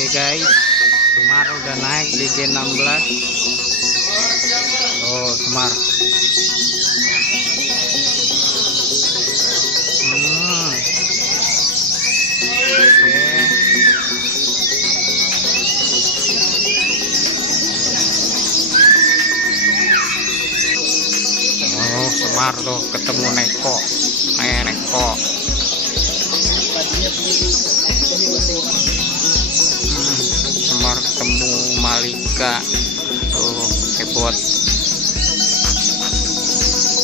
Oke guys, Semar udah naik di G16. Oh, Semar. Oke. Oh, Semar tuh ketemu Neko. Neko. Semar ketemu Malika. Tuh, kebot.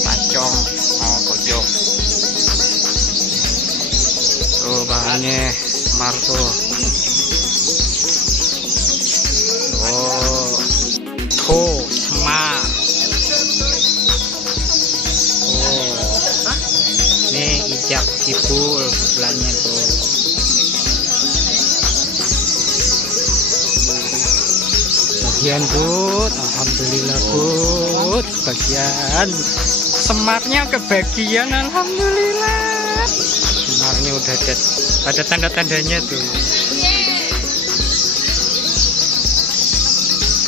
Pacong. Oh, pojok. Tuh bahannya Semar tuh. Oh, tuh Semar. Oh, ini ijak kipul sebelahnya tuh. Bagian Bud, alhamdulillah Bud, bagian Semarnya kebagian, alhamdulillah. Semarnya udah ada tanda-tandanya tuh.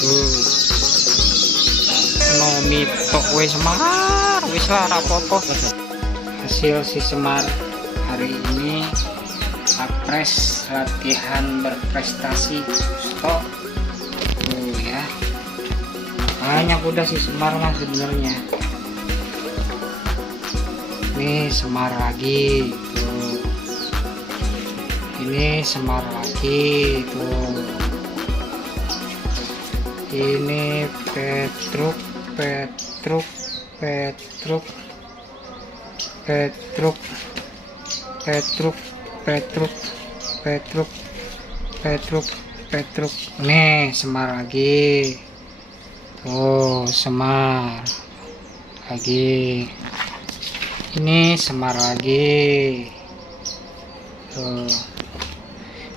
Tuh. Nomi tok wis Semar, wis lah apa-apa. Hasil si Semar hari ini apres latihan berprestasi stok. Tuh ya. Banyak udah si Semar mah sebenarnya. Ini Semar lagi tuh. Ini Semar lagi tuh. Ini Petruk nih Semar lagi tuh. Semar lagi, ini Semar lagi tuh.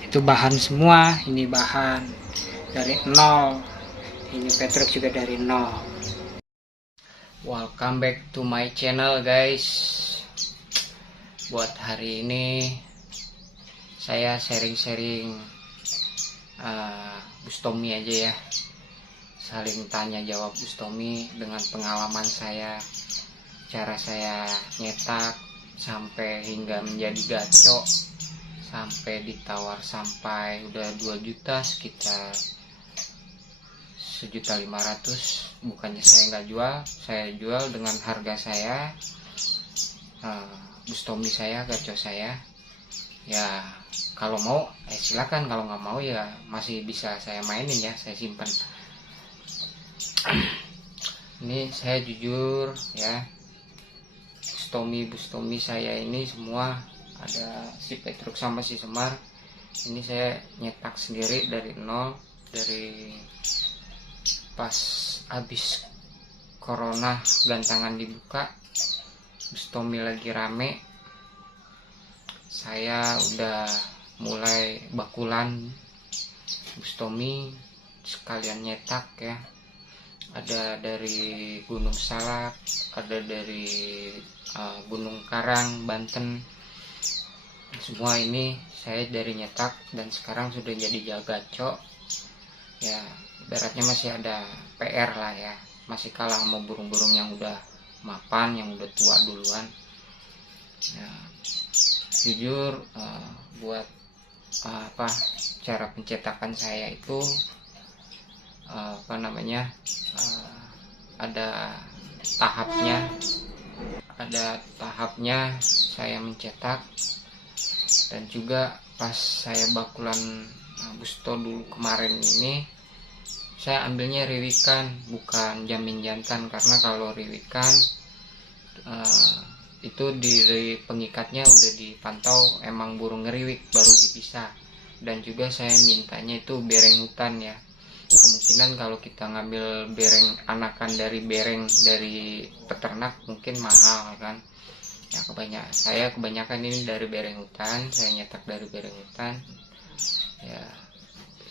Itu bahan semua, ini bahan dari nol, ini Petruk juga dari nol. Welcome back to my channel guys. Buat hari ini saya sharing-sharing Bustomi aja ya. Saling tanya jawab Bustomi dengan pengalaman saya, cara saya nyetak sampai hingga menjadi gaco, sampai ditawar sampai udah 2 juta, sekitar 1.500.000. Bukannya saya nggak jual, saya jual dengan harga saya, Bustomi saya, gaco saya ya. Kalau mau silakan, kalau nggak mau ya masih bisa saya mainin ya, saya simpan. Ini saya jujur ya, Bustomi saya ini semua, ada si Petruk sama si Semar ini saya nyetak sendiri dari nol, dari pas habis corona gantangan dibuka, Bustomi lagi rame, saya udah mulai bakulan Bustomi sekalian nyetak ya. Ada dari Gunung Salak, ada dari Gunung Karang, Banten. Semua ini saya dari nyetak dan sekarang sudah jadi gaco ya. Ibaratnya masih ada PR lah ya, masih kalah sama burung-burung yang udah mapan, yang udah tua duluan ya. Jujur buat cara pencetakan saya itu ada tahapnya saya mencetak. Dan juga pas saya bakulan Busto dulu kemarin ini, saya ambilnya riwikan, bukan jamin jantan, karena kalau riwikan itu di pengikatnya udah dipantau emang burung ngeriwik baru dipisah. Dan juga saya mintanya itu bereng hutan ya. Kemungkinan kalau kita ngambil bereng anakan dari bereng dari peternak mungkin mahal kan ya. Saya kebanyakan ini dari bereng hutan, saya nyetak dari bereng hutan ya.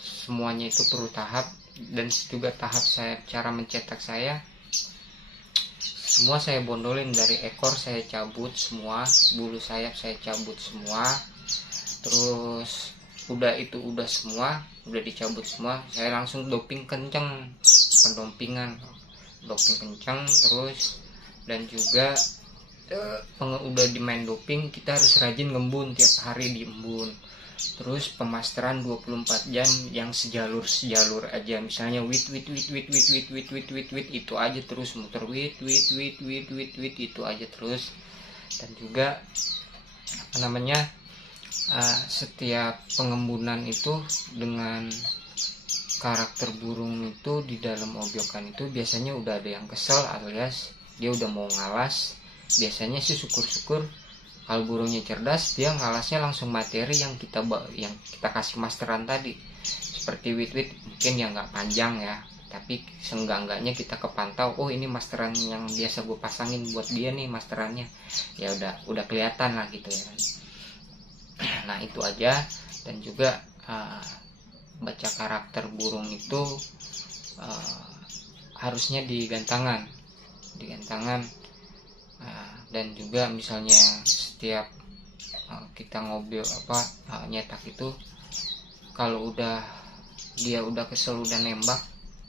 Semuanya itu perlu tahap, dan juga tahap saya cara mencetak saya semua saya bondolin. Dari ekor saya cabut semua, bulu sayap saya cabut semua, terus udah semua, udah dicabut semua, saya langsung doping kenceng, pendompingan doping kenceng terus. Dan juga udah di main doping kita harus rajin ngembun, tiap hari diembun. Terus pemasteran 24 jam yang sejalur aja, misalnya wit itu aja terus muter, wit itu aja terus. Dan juga apa namanya, setiap pengembunan itu dengan karakter burung itu di dalam obyokan itu biasanya udah ada yang kesel alias dia udah mau ngalas. Biasanya sih syukur-syukur kalau burungnya cerdas, dia ngalasnya langsung materi yang kita kasih masteran tadi. Seperti wit mungkin yang nggak panjang ya, tapi seenggak-enggaknya kita kepantau, oh ini masteran yang biasa gue pasangin buat dia nih masterannya, ya udah kelihatan lah gitu ya kan. Nah itu aja. Dan juga baca karakter burung itu harusnya di gantangan. Dan juga misalnya setiap kita ngobrol nyetak itu, kalau dia udah kesel udah nembak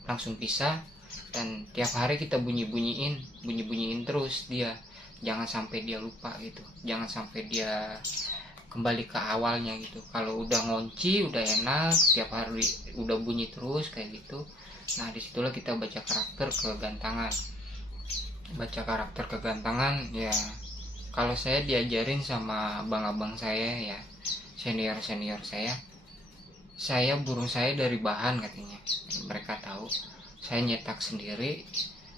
langsung pisah. Dan tiap hari kita bunyiin terus dia, jangan sampai dia lupa gitu, jangan sampai dia kembali ke awalnya gitu. Kalau udah ngunci udah enak, tiap hari udah bunyi terus kayak gitu, nah disitulah kita baca karakter kegantangan ya. Kalau saya diajarin sama abang-abang saya ya, senior saya burung saya dari bahan katanya. Mereka tahu saya nyetak sendiri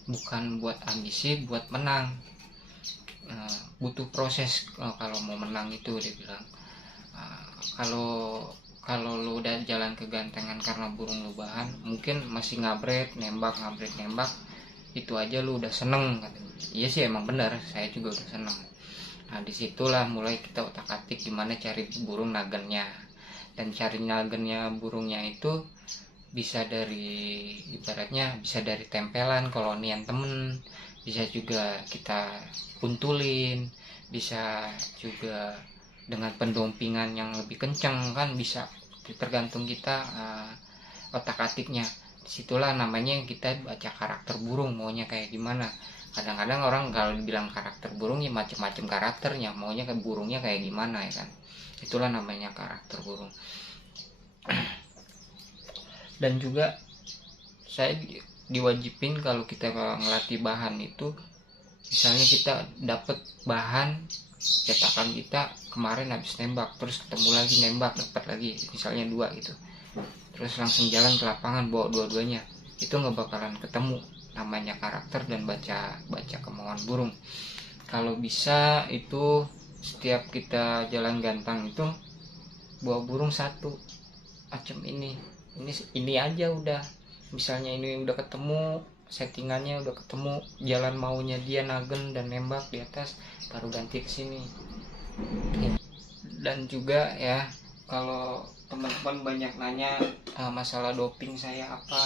bukan buat ambisi, buat menang. Butuh proses kalau mau menang itu, dia bilang. Kalau lu udah jalan kegantengan karena burung lu bahan, mungkin masih ngabret nembak, itu aja lu udah seneng katanya. Iya sih emang benar, saya juga udah seneng. Nah disitulah mulai kita otak-atik gimana cari burung nagennya. Dan cari nagennya burungnya itu bisa dari, ibaratnya bisa dari tempelan kolonian temen, bisa juga kita kuntulin, bisa juga dengan pendompingan yang lebih kencang kan, bisa tergantung kita otak-atiknya. Disitulah namanya kita baca karakter burung maunya kayak gimana. Kadang-kadang orang kalau dibilang karakter burung ya macam-macam karakternya, maunya ke burungnya kayak gimana ya kan. Itulah namanya karakter burung. Dan juga saya diwajibin kalau kita ngelatih bahan itu, misalnya kita dapat bahan cetakan kita kemarin habis nembak, terus ketemu lagi nembak dapat lagi misalnya 2 gitu, terus langsung jalan ke lapangan bawa dua-duanya, itu nggak bakalan ketemu namanya karakter dan baca kemauan burung. Kalau bisa itu setiap kita jalan gantang itu bawa burung satu macam ini aja udah. Misalnya ini udah ketemu settingannya, udah ketemu jalan maunya dia nagen dan nembak di atas, baru ganti ke sini. Dan juga ya, kalau teman-teman banyak nanya masalah doping saya apa,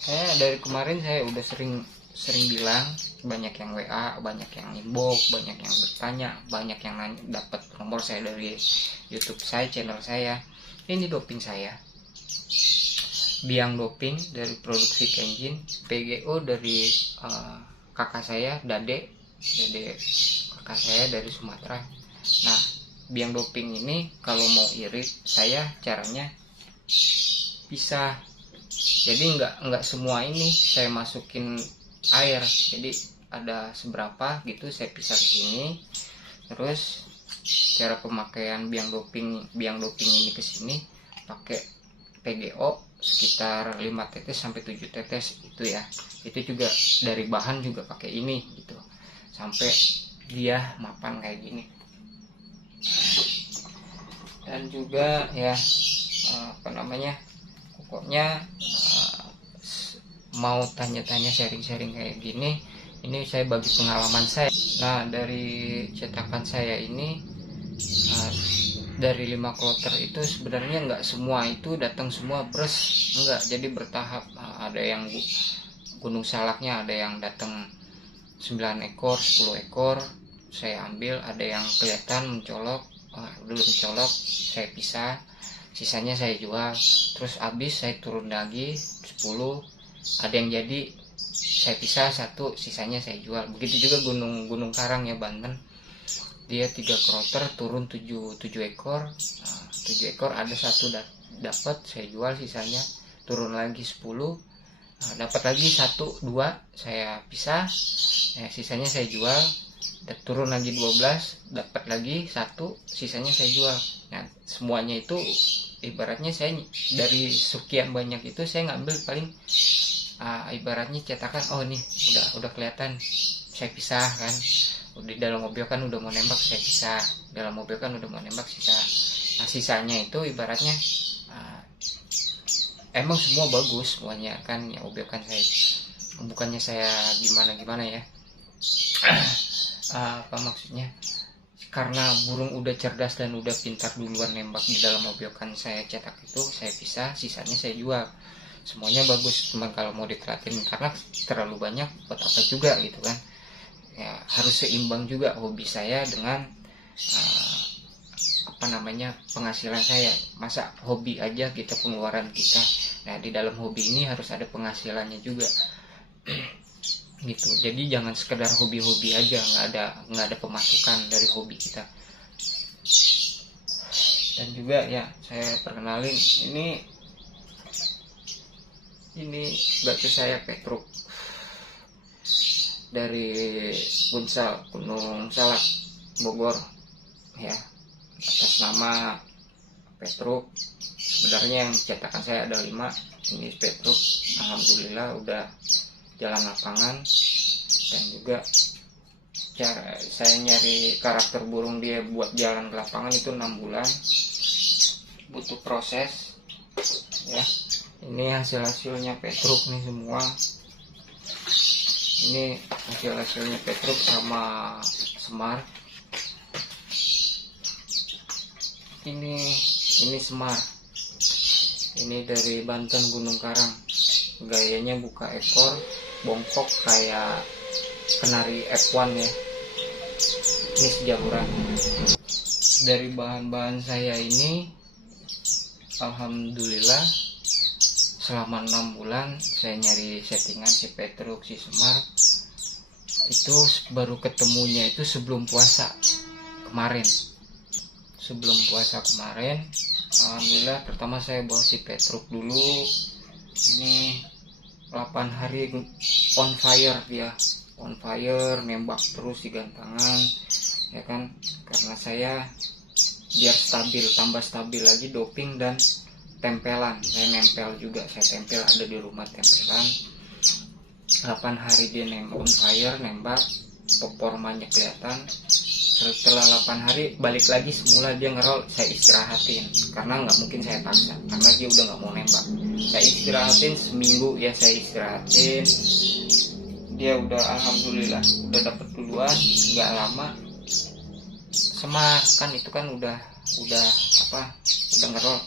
saya dari kemarin saya udah sering bilang, banyak yang WA, banyak yang inbox, banyak yang bertanya, banyak yang nanya, dapat nomor saya dari YouTube saya, channel saya. Ini doping saya, biang doping dari produksi Kenjin, PGO dari kakak saya, Dade kakak saya dari Sumatera. Nah biang doping ini kalau mau irit saya caranya pisah. Jadi nggak semua ini saya masukin air, jadi ada seberapa gitu saya pisah ke sini. Terus cara pemakaian biang doping ini ke sini pakai PGO sekitar 5 tetes sampai 7 tetes itu ya. Itu juga dari bahan juga pakai ini gitu, sampai dia mapan kayak gini. Dan juga ya pokoknya mau tanya-tanya sharing-sharing kayak gini, ini saya bagi pengalaman saya. Nah dari cetakan saya ini, dari 5 kloter itu sebenarnya nggak semua itu datang semua bres, enggak, jadi bertahap. Ada yang gunung salaknya ada yang datang 9 ekor 10 ekor saya ambil, ada yang kelihatan mencolok, belum mencolok saya pisah. sisanya saya jual. Terus habis saya turun lagi 10, ada yang jadi saya pisah 1, sisanya saya jual. Begitu juga Gunung Karang ya, Banten, dia 3 kloter turun 7 ekor. Nah, 7 ekor ada 1 dapat, saya jual, sisanya turun lagi 10. Nah, dapat lagi 1 2 saya pisah, sisanya saya jual. Dan turun lagi 12, dapat lagi 1, sisanya saya jual. Nah, semuanya itu ibaratnya saya dari sekian banyak itu saya ngambil paling ibaratnya cetakan, oh nih udah kelihatan saya pisah kan. Di dalam mobil kan udah mau nembak, saya pisah. Dalam mobil kan udah mau nembak, sisa. Nah, sisanya itu ibaratnya emang semua bagus semuanya kan ya, mobil kan saya bukannya saya gimana ya. Apa maksudnya, karena burung udah cerdas dan udah pintar duluan nembak di dalam mobil kan saya cetak itu, saya pisah, sisanya saya jual. Semuanya bagus, cuman kalau mau dikelatin karena terlalu banyak buat apa juga gitu kan ya. Harus seimbang juga hobi saya dengan penghasilan saya. Masa hobi aja kita pengeluaran kita, nah di dalam hobi ini harus ada penghasilannya juga gitu. Jadi jangan sekedar hobi-hobi aja, nggak ada pemasukan dari hobi kita. Dan juga ya saya perkenalin, ini batu saya Petruk dari Bunsal, Gunung Salak, Bogor ya, atas nama Petruk. Sebenarnya yang cetakan saya ada 5, ini Petruk. Alhamdulillah udah jalan lapangan. Dan juga cara saya nyari karakter burung dia buat jalan ke lapangan itu 6 bulan, butuh proses ya. Ini hasilnya Petruk nih semua. Ini hasilnya Petruk sama Semar. Ini Semar. Ini dari Banten, Gunung Karang. Gayanya buka ekor, bongkok kayak kenari F1 ya. Ini sejahuran. Dari bahan-bahan saya ini, alhamdulillah selama 6 bulan saya nyari settingan si Petruk, si Semar. Itu baru ketemunya itu sebelum puasa kemarin. Alhamdulillah pertama saya bawa si Petruk dulu. Ini 8 hari on fire dia, on fire, nembak terus di gantangan ya kan. Karena saya biar stabil, tambah stabil lagi doping dan tempelan, saya nempel juga, saya tempel, ada di rumah tempelan. 8 hari dia on fire, nembak, performanya kelihatan. Setelah 8 hari balik lagi semula dia ngerol, saya istirahatin karena nggak mungkin saya paksa, karena dia udah nggak mau nembak. Saya istirahatin seminggu ya, saya istirahatin. Dia udah alhamdulillah udah dapet duluan, nggak lama. Semar kan itu kan udah ngerol.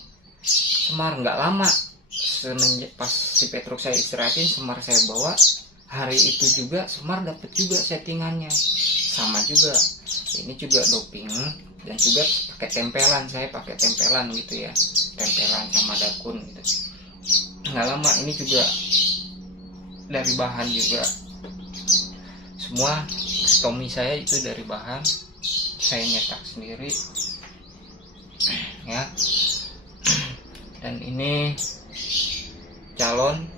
Semar nggak lama, semenjak pas si Petruk saya istirahatin, Semar saya bawa. Hari itu juga Semar dapet juga settingannya, sama juga. Ini juga doping dan juga pakai tempelan, saya pakai tempelan gitu ya, tempelan sama dakun gitu. Nggak lama ini juga dari bahan juga. Semua stomi saya itu dari bahan, saya nyetak sendiri ya. Dan ini calon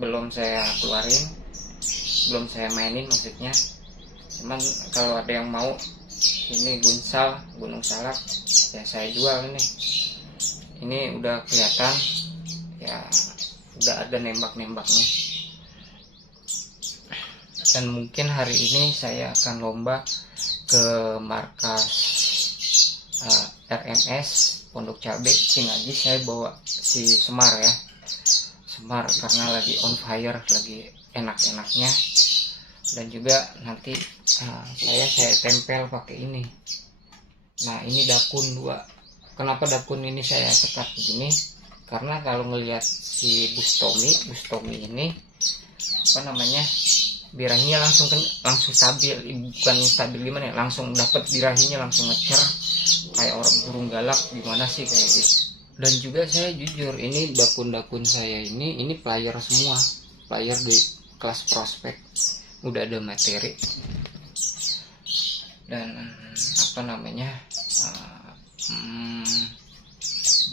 belum saya keluarin, belum saya mainin maksudnya. Cuman kalau ada yang mau, ini Gunung Salak ya saya jual ini. Ini udah kelihatan ya, udah ada nembak-nembaknya. Dan mungkin hari ini saya akan lomba ke markas RMS Pondok Cabe Singaji. Saya bawa si Semar ya, Semar karena lagi on fire, lagi enak-enaknya. Dan juga nanti saya tempel pakai ini. Nah ini dakun 2. Kenapa dakun ini saya sekat begini? Karena kalau ngelihat si bustomi ini birahinya langsung stabil, bukan stabil gimana ya, langsung dapat birahinya langsung ngecer kayak orang burung galak gimana sih kayak gitu. Dan juga saya jujur, ini dakun-dakun saya ini player semua, player di kelas prospek, udah ada materi. Dan apa namanya,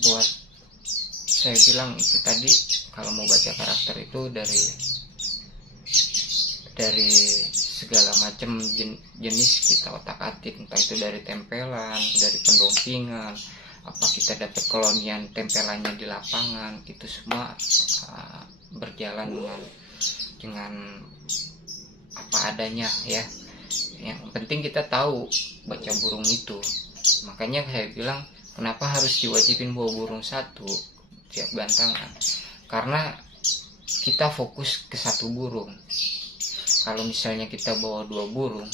buat saya bilang itu tadi, kalau mau baca karakter itu dari segala macam jenis kita otak-atik, entah itu dari tempelan, dari pendompingan, apa kita dapat kolonian tempelannya di lapangan, itu semua berjalan dengan apa adanya ya. Yang penting kita tahu baca burung itu. Makanya saya bilang, kenapa harus diwajibin bawa burung satu tiap gantangan? Karena kita fokus ke satu burung. Kalau misalnya kita bawa 2 burung,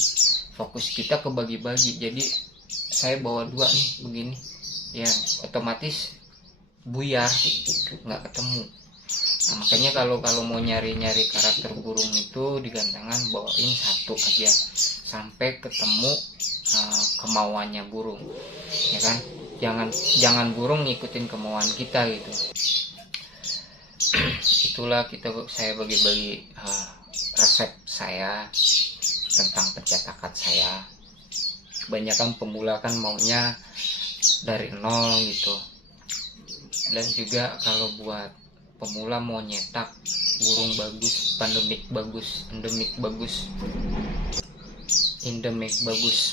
fokus kita kebagi-bagi. Jadi saya bawa 2 nih begini, ya otomatis buyar, nggak ketemu. Nah, makanya kalau mau nyari karakter burung itu di gantangan, bawain satu aja sampai ketemu kemauannya burung, ya kan? Jangan burung ngikutin kemauan kita gitu. Itulah saya bagi-bagi resep saya tentang pencetakan saya. Kebanyakan pemula kan maunya dari nol gitu. Dan juga kalau buat pemula mau nyetak burung bagus, endemik bagus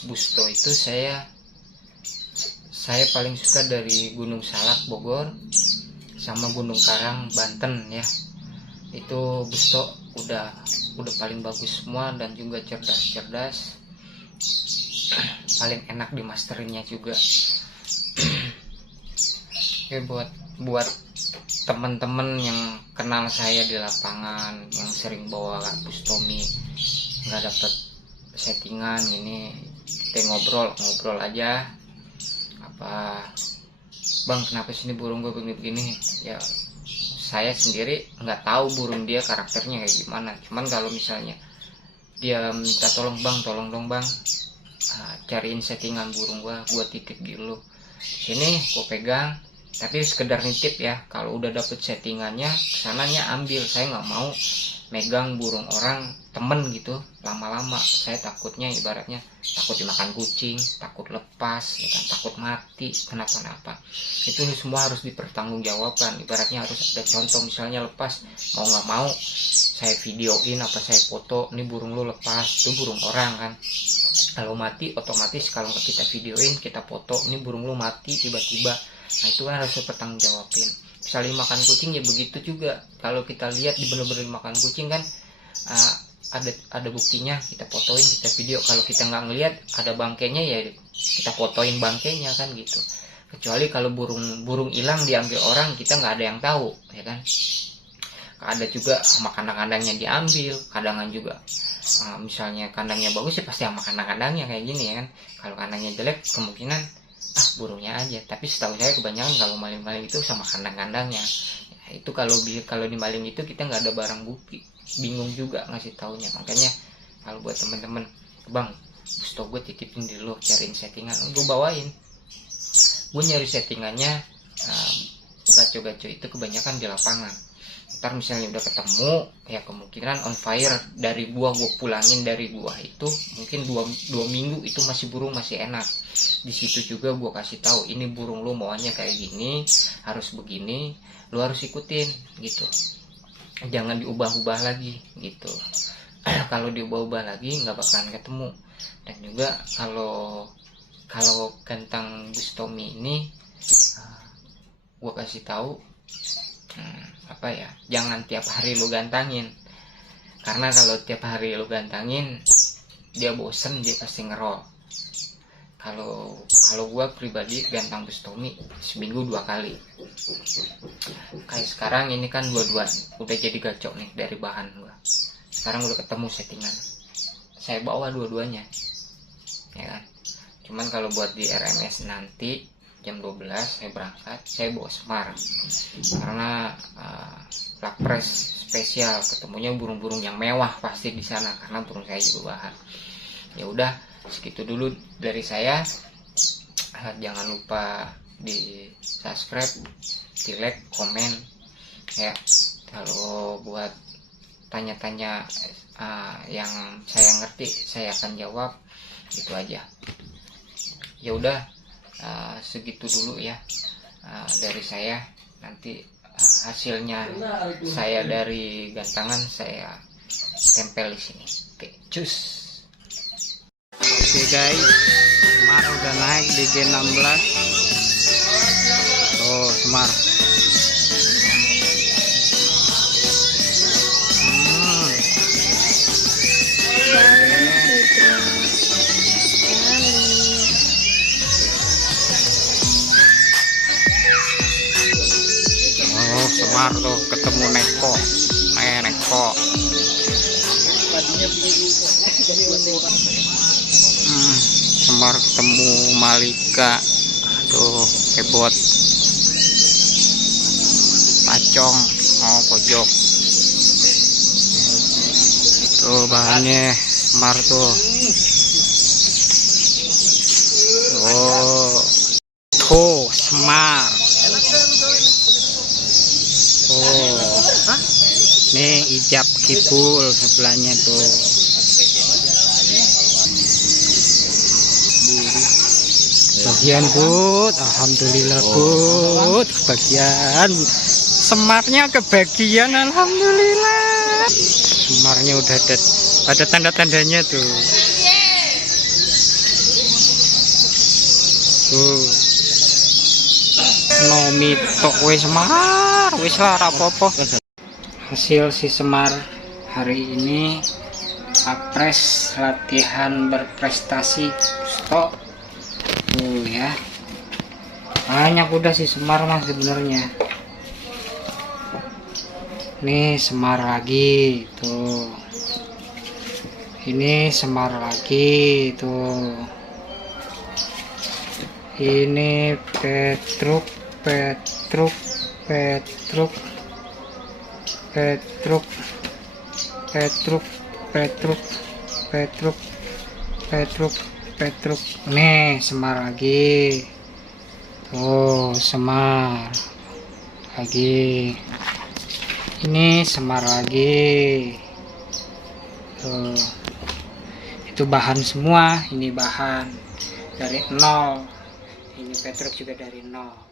Busto itu saya paling suka dari Gunung Salak Bogor sama Gunung Karang Banten ya. Itu Busto udah paling bagus semua, dan juga cerdas, paling enak di masterinnya juga. Oke, buat teman-teman yang kenal saya di lapangan, yang sering bawa Bustomi nggak dapet settingan ini, kita ngobrol aja, apa bang kenapa sini burung gue begini ya. Saya sendiri nggak tahu burung dia karakternya kayak gimana. Cuman kalau misalnya dia minta tolong dong bang, cariin settingan burung gua titip dulu sini, gua pegang. Tapi sekedar nitip ya. Kalau udah dapet settingannya, kesananya ambil. Saya nggak mau megang burung orang temen gitu lama-lama. Saya takutnya, ibaratnya takut dimakan kucing, takut lepas, ya kan, takut mati, kenapa-napa. Itu semua harus dipertanggungjawabkan. Ibaratnya harus ada contoh, misalnya lepas, mau nggak mau saya videoin, apa saya foto, ini burung lu lepas, itu burung orang kan. Kalau mati otomatis kalau nggak kita videoin, kita foto, ini burung lu mati tiba-tiba. Nah itu kan harus dipertanggungjawabin. Misalnya makan kucing ya begitu juga. Kalau kita lihat di bener-bener makan kucing kan, ada buktinya, kita fotoin, kita video. Kalau kita nggak ngelihat ada bangkainya ya kita fotoin bangkainya kan gitu. Kecuali kalau burung hilang diambil orang, kita nggak ada yang tahu ya kan. Ada juga sama kandang-kandangnya diambil, kadangan juga misalnya kandangnya bagus ya pasti sama kandang-kandangnya kayak gini ya kan. Kalau kandangnya jelek kemungkinan burungnya aja. Tapi setahu saya kebanyakan kalau maling-maling itu sama kandang-kandangnya ya. Itu kalau di maling itu kita nggak ada barang bukti, bingung juga ngasih taunya. Makanya kalau buat temen-temen, bang Busto gue titipin di lo, cariin settingan, gue bawain. Gue nyari settingannya gaco-gaco itu kebanyakan di lapangan. Ntar misalnya udah ketemu ya kemungkinan on fire dari buah, gue pulangin dari buah itu mungkin 2 minggu itu burung masih enak. Di situ juga gue kasih tahu, ini burung lu maunya kayak gini, harus begini, lu harus ikutin gitu. Jangan diubah-ubah lagi gitu. Kalau diubah-ubah lagi nggak bakalan ketemu. Dan juga kalau gantang Bustomi ini gue kasih tahu jangan tiap hari lu gantangin. Karena kalau tiap hari lu gantangin dia bosen, dia pasti ngerol. Kalau gue pribadi gantang Bustomi seminggu 2 kali. Kayak sekarang ini kan dua-dua udah jadi gacok nih dari bahan gue. Sekarang udah ketemu settingan, saya bawa dua-duanya ya kan. Cuman kalau buat di RMS nanti jam 12 saya berangkat, saya bawa Semar karena lakpres spesial, ketemunya burung-burung yang mewah pasti di sana karena burung saya juga bahan. Ya udah segitu dulu dari saya. Jangan lupa di subscribe, di like, komen ya. Kalau buat tanya-tanya yang saya ngerti saya akan jawab, itu aja. Ya udah, segitu dulu ya dari saya. Nanti hasilnya saya dari gantangan saya tempel di sini. Oke, cus. Oke guys, Semar udah naik di G16. Tuh Semar. Oh Semar tuh ketemu Neko. Neko. Semar ketemu Malika. Aduh, kebot. Pacong. Oh, pojok. Tuh bahannya Semar tuh. Oh. Tuh Semar. Oh. Nih ijab kipul sebelahnya tuh. Bagian Bud, alhamdulillah Bud, kebagian. Semarnya kebagian, alhamdulillah. Semarnya udah ada tanda-tandanya tuh. Nomi tok wis Semar, wis lah apa-apa. Hasil si Semar hari ini apres latihan berprestasi stok. Ya, banyak udah si Semar mas sebenarnya. Nih Semar lagi tuh, ini Semar lagi tuh, ini Petruk Petruk Petruk Petruk Petruk Petruk Petruk Petruk Petruk. Nih Semar lagi tuh, Semar lagi, ini Semar lagi tuh. Itu bahan semua, ini bahan dari nol, ini Petruk juga dari nol.